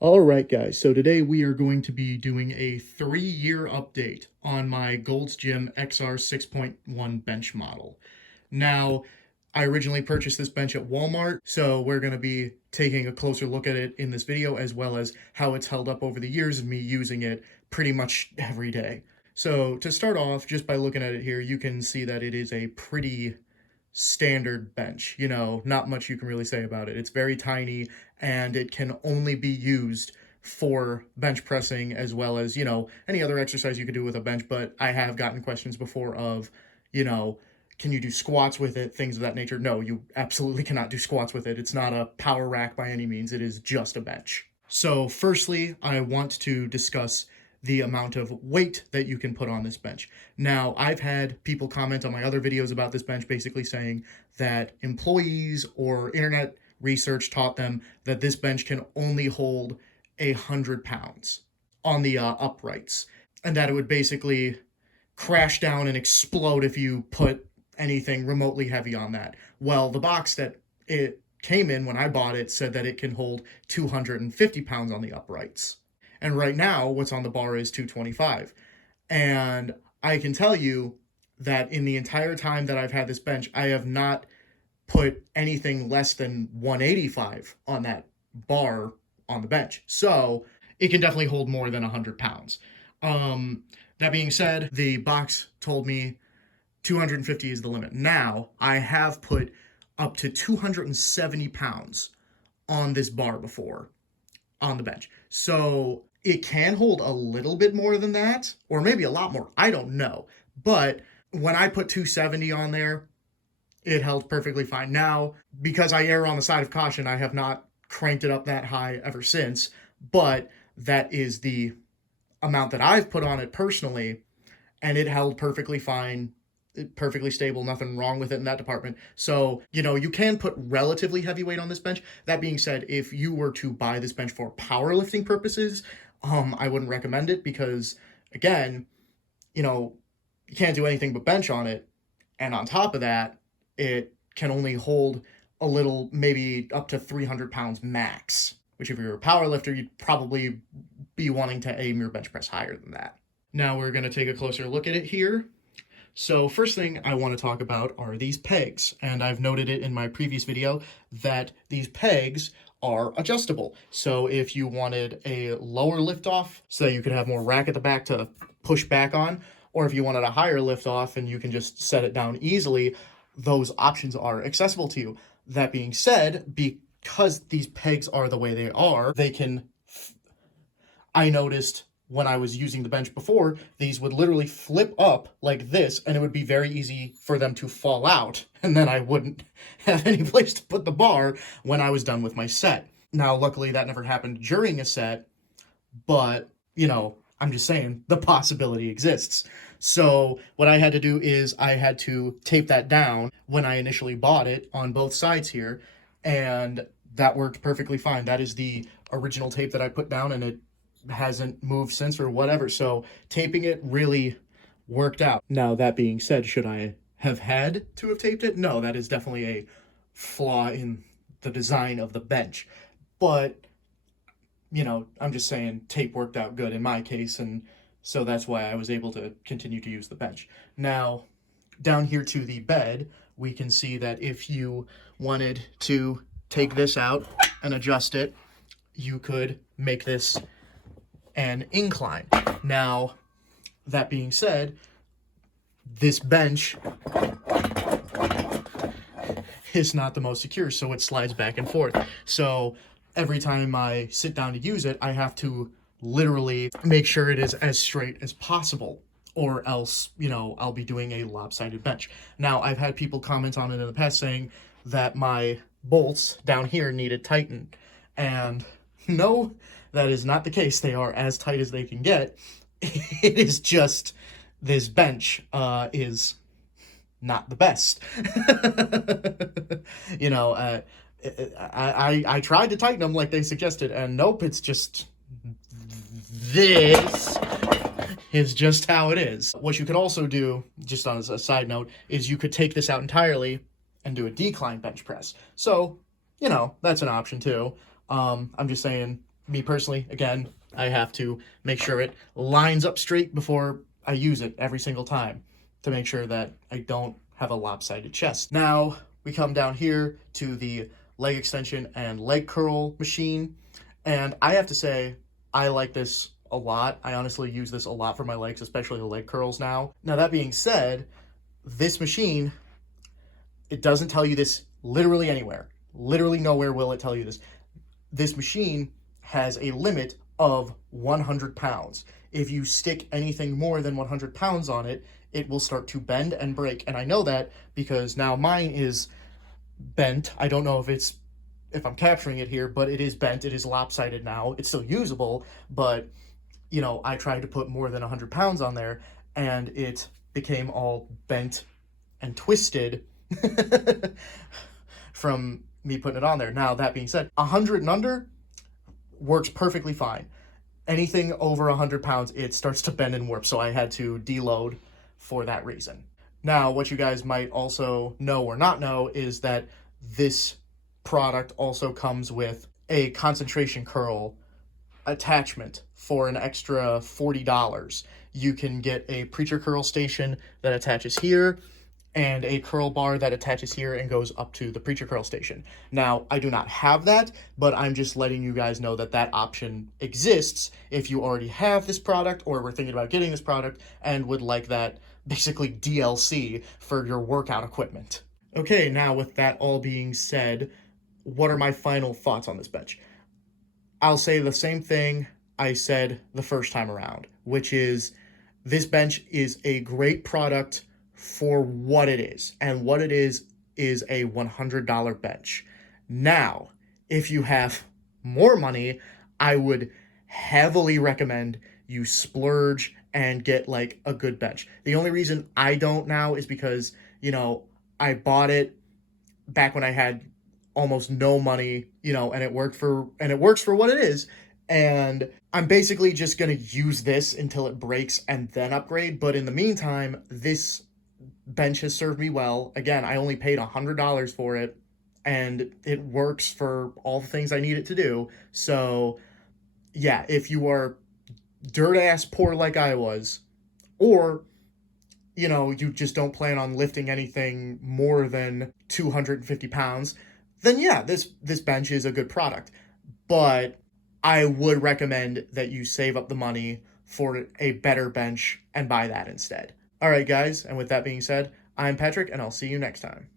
All right, guys, so today we are going to be doing a 3-year update on my Gold's Gym XR 6.1 bench model. Now, I originally purchased this bench at Walmart, so we're going to be taking a closer look at it in this video, as well as how it's held up over the years and me using it pretty much every day. So to start off, just by looking at it here, you can see that it is a pretty standard bench. Not much you can really say about it. It's very tiny and it can only be used for bench pressing as well as, any other exercise you could do with a bench. But I have gotten questions before of, you know, can you do squats with it, things of that nature? No, you absolutely cannot do squats with it. It's not a power rack by any means. It is just a bench. So firstly, I want to discuss the amount of weight that you can put on this bench. Now, I've had people comment on my other videos about this bench basically saying that employees or internet research taught them that this bench can only hold 100 pounds on the uprights, and that it would basically crash down and explode if you put anything remotely heavy on that. Well, the box that it came in when I bought it said that it can hold 250 pounds on the uprights. And right now, what's on the bar is 225. And I can tell you that in the entire time that I've had this bench, I have not put anything less than 185 on that bar on the bench. So it can definitely hold more than 100 pounds. That being said, the box told me 250 is the limit. Now, I have put up to 270 pounds on this bar before on the bench. So it can hold a little bit more than that, or maybe a lot more. I don't know. But when I put 270 on there, it held perfectly fine. Now, because I err on the side of caution, I have not cranked it up that high ever since, but that is the amount that I've put on it personally, and it held perfectly fine, perfectly stable, nothing wrong with it in that department. So, you can put relatively heavy weight on this bench. That being said, if you were to buy this bench for powerlifting purposes, I wouldn't recommend it because, again, you can't do anything but bench on it. And on top of that, it can only hold a little, maybe up to 300 pounds max, which if you're a power lifter, you'd probably be wanting to aim your bench press higher than that. Now we're going to take a closer look at it here. So first thing I want to talk about are these pegs, and I've noted it in my previous video that these pegs are adjustable. So if you wanted a lower lift off so that you could have more rack at the back to push back on, or if you wanted a higher lift off and you can just set it down easily, those options are accessible to you. That being said, because these pegs are the way they are, I noticed when I was using the bench before, these would literally flip up like this, and it would be very easy for them to fall out, and then I wouldn't have any place to put the bar when I was done with my set. Now, luckily, that never happened during a set, but, I'm just saying, the possibility exists. So what I had to do is I had to tape that down when I initially bought it on both sides here, and that worked perfectly fine. That is the original tape that I put down, and it hasn't moved since or whatever. So taping it really worked out. Now, that being said, should I have had to have taped it? No, that is definitely a flaw in the design of the bench. But, I'm just saying tape worked out good in my case, and so that's why I was able to continue to use the bench. Now, down here to the bed, we can see that if you wanted to take this out and adjust it, you could make this an incline. Now, that being said, this bench is not the most secure, so it slides back and forth. So every time I sit down to use it, I have to literally make sure it is as straight as possible, or else, I'll be doing a lopsided bench. Now, I've had people comment on it in the past saying that my bolts down here needed tightened, and no, that is not the case. They are as tight as they can get. It is just this bench is not the best. I tried to tighten them like they suggested, and nope, it's just this is just how it is. What you could also do, just on a side note, is you could take this out entirely and do a decline bench press. So, that's an option too. I'm just saying, me personally, again, I have to make sure it lines up straight before I use it every single time to make sure that I don't have a lopsided chest. Now we come down here to the leg extension and leg curl machine, and I have to say I like this a lot. I honestly use this a lot for my legs, especially the leg curls now. Now that being said, this machine, it doesn't tell you this literally anywhere. Literally nowhere will it tell you this. This machine has a limit of 100 pounds. If you stick anything more than 100 pounds on it, it will start to bend and break. And I know that because now mine is bent. I don't know if I'm capturing it here, but it is bent. It is lopsided now. It's still usable, but I tried to put more than 100 pounds on there and it became all bent and twisted from me putting it on there. Now, that being said, 100 and under works perfectly fine. Anything over 100 pounds, it starts to bend and warp, so I had to deload for that reason. Now, what you guys might also know or not know is that this product also comes with a concentration curl attachment for an extra $40. You can get a preacher curl station that attaches here and a curl bar that attaches here and goes up to the preacher curl station. Now, I do not have that, but I'm just letting you guys know that that option exists if you already have this product or were thinking about getting this product and would like that basically DLC for your workout equipment. Okay, now with that all being said, what are my final thoughts on this bench? I'll say the same thing I said the first time around, which is this bench is a great product for what it is. And what it is a $100 bench. Now, if you have more money, I would heavily recommend you splurge and get like a good bench. The only reason I don't now is because, I bought it back when I had almost no money, and it works for what it is. And I'm basically just going to use this until it breaks and then upgrade. But in the meantime, this bench has served me well. Again, I only paid $100 for it and it works for all the things I need it to do. So yeah, if you are dirt ass poor like I was, or you just don't plan on lifting anything more than 250 pounds, then yeah, this bench is a good product. But I would recommend that you save up the money for a better bench and buy that instead. All right, guys, and with that being said, I'm Patrick, and I'll see you next time.